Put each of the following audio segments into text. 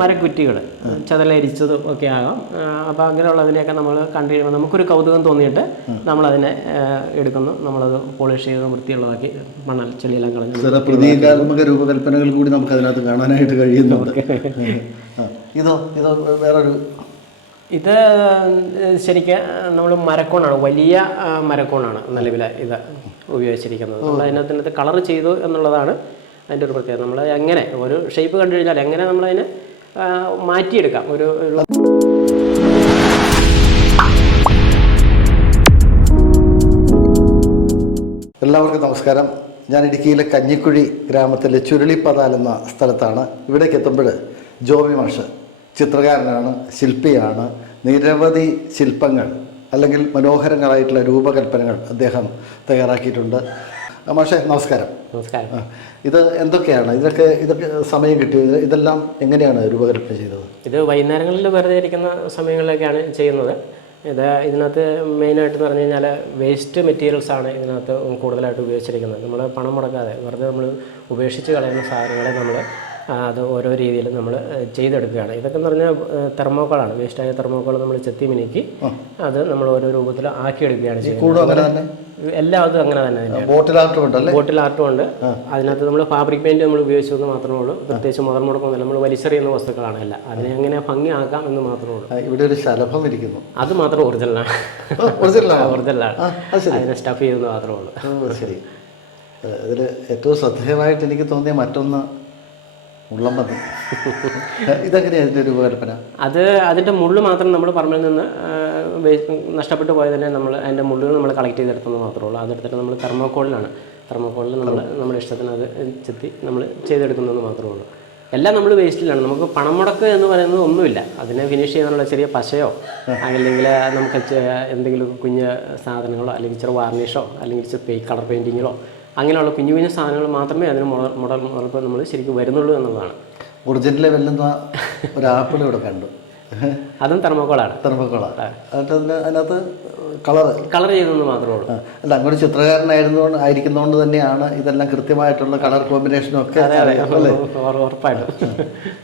മരക്കുറ്റികൾ ചതലരിച്ചതും ഒക്കെ ആകാം. അപ്പോൾ അങ്ങനെയുള്ളതിനെയൊക്കെ നമ്മൾ കണ്ടു കഴിയുമ്പോൾ നമുക്കൊരു കൗതുകം തോന്നിയിട്ട് നമ്മളതിനെ എടുക്കുന്നു. നമ്മളത് പോളിഷ് ചെയ്ത് വൃത്തിയുള്ളതാക്കി മണൽ ചെളിയെല്ലാം കളഞ്ഞു പ്രതീകാത്മക രൂപകൽപ്പനകൾ കൂടി നമുക്ക് അതിനകത്ത് കാണാനായിട്ട് കഴിയുന്നുണ്ട്. ഇതോ വേറൊരു ഇത് ശരിക്കും നമ്മൾ മരക്കോണാണ്, വലിയ മരക്കോണാണ് നിലവിൽ ഇത് ഉപയോഗിച്ചിരിക്കുന്നത്. നമ്മൾ അതിനകത്ത് കളർ ചെയ്തു എന്നുള്ളതാണ് അതിൻ്റെ ഒരു പ്രത്യേകത. നമ്മൾ എങ്ങനെ ഒരു ഷേപ്പ് കണ്ടു കഴിഞ്ഞാൽ എങ്ങനെ നമ്മളതിനെ മാറ്റിയെടുക്കാം. ഒരു എല്ലാവർക്കും നമസ്കാരം. ഞാൻ ഇടുക്കിയിലെ കഞ്ഞിക്കുഴി ഗ്രാമത്തിലെ ചുരുളിപ്പതാൽ എന്ന സ്ഥലത്താണ്. ഇവിടേക്ക് എത്തുമ്പോൾ ജോബി മാഷ് ചിത്രകാരനാണ്, ശില്പിയാണ്. നിരവധി ശില്പങ്ങൾ അല്ലെങ്കിൽ മനോഹരങ്ങളായിട്ടുള്ള രൂപകൽപ്പനകൾ അദ്ദേഹം തയ്യാറാക്കിയിട്ടുണ്ട്. മാഷേ നമസ്കാരം. നമസ്കാരം. ഇത് എന്തൊക്കെയാണ്? ഇതൊക്കെ സമയം കിട്ടിയത്? ഇതെല്ലാം എങ്ങനെയാണ് രൂപകൽപ്പന ചെയ്തത്? ഇത് വൈകുന്നേരങ്ങളിൽ വെറുതെ ഇരിക്കുന്ന സമയങ്ങളിലൊക്കെയാണ് ചെയ്യുന്നത്. ഇതിനകത്ത് മെയിനായിട്ട് പറഞ്ഞു കഴിഞ്ഞാൽ വേസ്റ്റ് മെറ്റീരിയൽസാണ് ഇതിനകത്ത് കൂടുതലായിട്ട് ഉപയോഗിച്ചിരിക്കുന്നത്. നമ്മൾ പണം മുടക്കാതെ വെറുതെ നമ്മൾ ഉപേക്ഷിച്ച് കളയുന്ന സാധനങ്ങളെ നമ്മൾ അത് ഓരോ രീതിയിൽ നമ്മൾ ചെയ്തെടുക്കുകയാണ്. ഇതൊക്കെ എന്ന് പറഞ്ഞാൽ തെർമോക്കോളാണ്. വേസ്റ്റായ തെർമോക്കോൾ നമ്മൾ ചെത്തി മിനുക്കി അത് നമ്മൾ ഓരോ രൂപത്തിൽ ആക്കിയെടുക്കുകയാണ് ചെയ്യുന്നത്. എല്ലാതും അങ്ങനെ തന്നെ. ബോട്ടിൽ ആർട്ടും ഉണ്ട്. അതിനകത്ത് നമ്മൾ ഫാബ്രിക് പെയിൻറ്റ് നമ്മൾ ഉപയോഗിച്ചതെന്ന് മാത്രമേ ഉള്ളൂ. പ്രത്യേകിച്ച് മുതൽ മുടക്കൊന്നുമില്ല. നമ്മൾ വലിച്ചെറിയുന്ന വസ്തുക്കളാണ് എല്ലാം. അതിനെ എങ്ങനെ ഭംഗിയാക്കാം എന്ന് മാത്രമേ ഉള്ളൂ. ഇവിടെ ഒരു ശലഭം ഇരിക്കുന്നു. അത് മാത്രം ഒറിജിനലാണ്. അതിനെ സ്റ്റഫ് ചെയ്തെന്ന് മാത്രമേ ഉള്ളൂ. ശരി. ഇതിൽ ഏറ്റവും ശ്രദ്ധേയമായിട്ട് എനിക്ക് തോന്നിയ മറ്റൊന്ന് മുള്ളമ്പന്നി. ഇതെങ്ങനെയാണ് ഇതിൻ്റെ രൂപകൽപ്പന? അതിൻ്റെ മുള്ള് മാത്രം നമ്മൾ പറമ്പിൽ നിന്ന് നഷ്ടപ്പെട്ടു പോയതിനെ നമ്മൾ അതിൻ്റെ മുള്ളുകൾ നമ്മൾ കളക്ട് ചെയ്തെടുത്തെന്ന് മാത്രമേ ഉള്ളൂ. അതെടുത്തിട്ട് നമ്മൾ തെർമോക്കോളിൽ നമ്മുടെ ഇഷ്ടത്തിന് അത് ചെത്തി നമ്മൾ ചെയ്തെടുക്കുന്നതെന്ന് മാത്രമേ ഉള്ളൂ. എല്ലാം നമ്മൾ വേസ്റ്റിലാണ്. നമുക്ക് പണം മുടക്ക് എന്ന് പറയുന്നത് ഒന്നുമില്ല. അതിനെ ഫിനിഷ് ചെയ്യാനുള്ള ചെറിയ പശയോ അല്ലെങ്കിൽ നമുക്ക് എന്തെങ്കിലും കുഞ്ഞ് സാധനങ്ങളോ അല്ലെങ്കിൽ ചെറു വാർണിഷോ അല്ലെങ്കിൽ കളർ പെയിൻറ്റിങ്ങിലോ അങ്ങനെയുള്ള കുഞ്ഞു കുഞ്ഞു സാധനങ്ങൾ മാത്രമേ അതിന് മുതൽപ്പ് നമ്മൾ ശരിക്കും വരുന്നുള്ളൂ എന്നുള്ളതാണ്. ഒറിജിനൽ വെല്ലുന്ന ഒരു ആപ്പിൾ ഇവിടെ കണ്ടു. അതും തെർമോക്കോളാണ്. അതിനകത്ത് കളർ ചെയ്തെന്ന് മാത്രമേ ഉള്ളൂ. അല്ല, അങ്ങോട്ട് ചിത്രകാരനായിരിക്കുന്നതുകൊണ്ട് തന്നെയാണ് ഇതെല്ലാം കൃത്യമായിട്ടുള്ള കളർ കോമ്പിനേഷനും ഒക്കെ. ഉറപ്പായിട്ടും.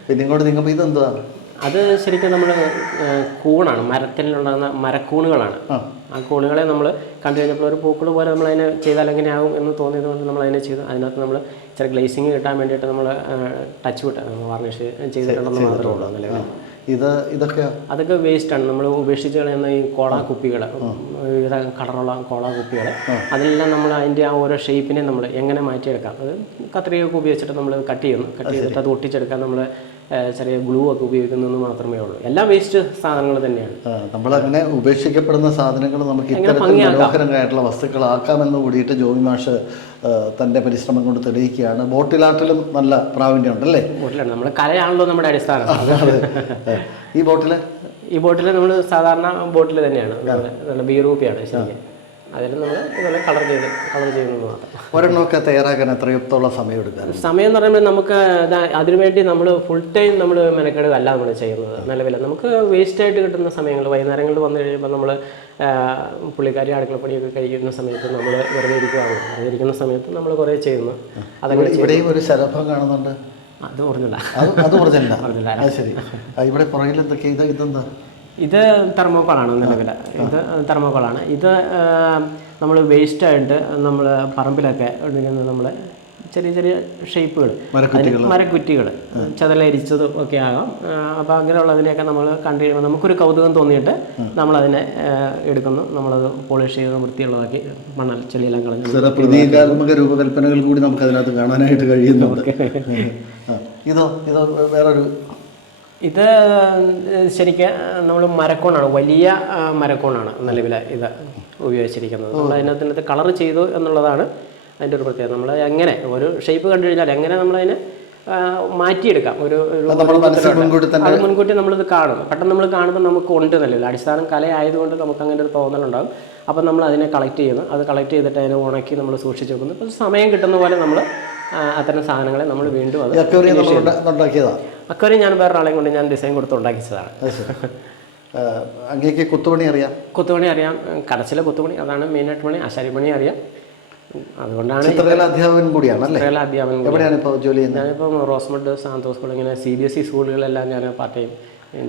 പിന്നെ ഇങ്ങോട്ട് നീങ്ങുമ്പോൾ ഇതെന്താണ്? അത് ശരിക്കും നമ്മൾ കൂണാണ്, മരത്തിലുണ്ടാകുന്ന മരക്കൂണുകളാണ്. ആ കൂണുകളെ നമ്മൾ കണ്ടു കഴിഞ്ഞപ്പോൾ ഒരു പൂക്കൾ പോലെ നമ്മളതിനെ ചെയ്താൽ എങ്ങനെയാകും എന്ന് തോന്നിയത് കൊണ്ട് നമ്മളതിനെ ചെയ്തു. അതിനകത്ത് നമ്മൾ ഇച്ചിരി ഗ്ലേസിങ് കിട്ടാൻ വേണ്ടിയിട്ട് നമ്മൾ ടച്ച് വിട്ട് വാർണിഷ് ചെയ്തിട്ടുണ്ടെന്ന് മാത്രമേ ഉള്ളൂ. നിലവിൽ അതൊക്കെ വേസ്റ്റാണ്. നമ്മൾ ഉപേക്ഷിച്ച് കളയുന്ന ഈ കോള കുപ്പികൾ, വിവിധ കളറുള്ള കോള കുപ്പികൾ, അതെല്ലാം നമ്മൾ അതിൻ്റെ ആ ഓരോ ഷേപ്പിനെ നമ്മൾ എങ്ങനെ മാറ്റിയെടുക്കാം. അത് കത്രികയൊക്കെ ഉപയോഗിച്ചിട്ട് നമ്മൾ കട്ട് ചെയ്തിട്ട് അത് ഒട്ടിച്ചെടുക്കാൻ നമ്മൾ ചെറിയ ഗ്ലൂ ഒക്കെ ഉപയോഗിക്കുന്നതെന്ന് മാത്രമേ ഉള്ളൂ. എല്ലാം വേസ്റ്റ് സാധനങ്ങൾ തന്നെയാണ്. നമ്മളങ്ങനെ ഉപേക്ഷിക്കപ്പെടുന്ന സാധനങ്ങൾ നമുക്ക് ഇത്തരത്തിൽ മനോഹരമായിട്ടുള്ള വസ്തുക്കളാക്കാമെന്ന് കൂടിയിട്ട് ജോബി മാഷ് തൻ്റെ പരിശ്രമം കൊണ്ട് തെളിയിക്കുകയാണ്. ബോട്ടിലാട്ടിലും നല്ല പ്രാവീണ്യം ഉണ്ടല്ലേ? ബോട്ടിലാണ് നമ്മൾ കലയാണല്ലോ നമ്മുടെ അടിസ്ഥാനം. ഈ ബോട്ടിൽ നമ്മൾ സാധാരണ ബോട്ടിൽ തന്നെയാണ്, നല്ല ബീറൂപ്പിയാണ് ശരിക്കും. അതിൽ നമ്മൾ ഇതുപോലെ കളർ ചെയ്യുന്നത് മാത്രം. ഒരെണ്ണമൊക്കെ തയ്യാറാക്കാൻ എത്രയോളം സമയം എടുക്കുക? സമയം എന്ന് പറയുമ്പോൾ നമുക്ക് അതിനുവേണ്ടി നമ്മൾ ഫുൾ ടൈം നമ്മൾ മെനക്കെടുകയല്ല നമ്മൾ ചെയ്യുന്നത്. നിലവിൽ നമുക്ക് വേസ്റ്റായിട്ട് കിട്ടുന്ന സമയങ്ങൾ വൈകുന്നേരങ്ങളിൽ വന്നു കഴിയുമ്പോൾ നമ്മൾ പുള്ളിക്കാരി അടുക്കളപ്പണിയൊക്കെ കഴിക്കുന്ന സമയത്ത് നമ്മൾ വെറുതെ ഇരിക്കുന്ന സമയത്ത് നമ്മൾ കുറേ ചെയ്യുന്നു. അതങ്ങനെ ഇവിടെയും ഒരു ശലഭം കാണുന്നുണ്ട്. അത് ഒറിജിനലാണ്. ശരി. ഇവിടെ പുറകിൽ എന്തൊക്കെയാണ്? ഇതെന്താ? ഇത് തെർമോക്കോളാണ്. നിലവിൽ ഇത് തെർമോക്കോളാണ്. ഇത് നമ്മൾ വേസ്റ്റായിട്ട് നമ്മൾ പറമ്പിലൊക്കെ ഉണ്ടെങ്കിൽ നമ്മൾ ചെറിയ ചെറിയ ഷേപ്പുകൾ, മരക്കുറ്റികൾ ചതലരിച്ചതും ഒക്കെ ആകാം. അപ്പോൾ അങ്ങനെയുള്ളതിനെയൊക്കെ നമ്മൾ കണ്ടു കഴിയുമ്പോൾ നമുക്കൊരു കൗതുകം തോന്നിയിട്ട് നമ്മളതിനെ എടുക്കുന്നു. നമ്മളത് പോളിഷ് ചെയ്ത് വൃത്തിയുള്ളതാക്കി മണൽ ചെളിയെല്ലാം കളഞ്ഞു പ്രതീകാത്മക രൂപകൽപ്പനകൾ കൂടി നമുക്ക് അതിനകത്ത് കാണാനായിട്ട് കഴിയുന്നുണ്ട്. ഇതോ വേറൊരു ഇത് ശരിക്കും നമ്മൾ മരക്കോണാണ്, വലിയ മരക്കോണാണ് നിലവിൽ ഇത് ഉപയോഗിച്ചിരിക്കുന്നത്. നമ്മൾ അതിനകത്ത് കളർ ചെയ്തു എന്നുള്ളതാണ് അതിൻ്റെ ഒരു പ്രത്യേകത. നമ്മൾ എങ്ങനെ ഒരു ഷേപ്പ് കണ്ടു കഴിഞ്ഞാൽ എങ്ങനെ നമ്മളതിനെ മാറ്റിയെടുക്കാം. അത് മുൻകൂട്ടി നമ്മളിത് കാണും. പെട്ടെന്ന് നമ്മൾ കാണുമ്പോൾ നമുക്ക് ഉണ്ട് നിലവിൽ അടിസ്ഥാനം കലയായതുകൊണ്ട് നമുക്ക് അങ്ങനെ ഒരു തോന്നലുണ്ടാകും. അപ്പം നമ്മൾ അതിനെ കളക്ട് ചെയ്യുന്നു. അത് കളക്ട് ചെയ്തിട്ട് അതിനെ ഉണക്കി നമ്മൾ സൂക്ഷിച്ച് വെക്കുന്നു. അപ്പോൾ സമയം കിട്ടുന്ന പോലെ നമ്മൾ അത്തരം സാധനങ്ങളെ നമ്മൾ വീണ്ടും അത് അക്വേറിയം ഞാൻ വേറൊരാളെയും കൊണ്ട് ഞാൻ ഡിസൈൻ കൊടുത്ത് ഉണ്ടാക്കിച്ചതാണ്. അങ്ങേക്ക് കുത്തുപണി അറിയാം? കുത്തുപണി അറിയാം. കടച്ചിലെ കുത്തുപണി, അതാണ് മെയിനായിട്ട് പണി. ആശാരിപ്പണി അറിയാം. അതുകൊണ്ടാണ് ചിത്രകല അധ്യാപകൻ കൂടിയാണ് അല്ലേ? ചിത്രകല അധ്യാപനം കൂടി. എവിടെയാണ് ഇപ്പോൾ ജോലി ചെയ്യുന്നത്? ഞാനിപ്പം റോസ്മഡ് സാന്തോസ് സ്കൂൾ ഇങ്ങനെ CBSE സ്കൂളുകളെല്ലാം ഞാൻ പാർട്ട് ടൈം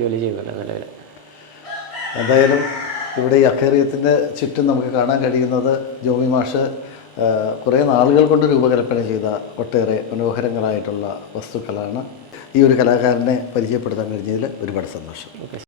ജോലി ചെയ്യുന്നുണ്ട് നിലവിൽ. എന്തായാലും ഇവിടെ ഈ അക്വേറിയത്തിൻ്റെ ചുറ്റും നമുക്ക് കാണാൻ കഴിയുന്നത് ജോമി മാഷ് കുറേ നാളുകൾ കൊണ്ട് രൂപകൽപ്പന ചെയ്ത ഒട്ടേറെ മനോഹരങ്ങളായിട്ടുള്ള വസ്തുക്കളാണ്. ഈ ഒരു കലാകാരനെ പരിചയപ്പെടുത്താൻ കഴിഞ്ഞതിൽ ഒരുപാട് സന്തോഷം.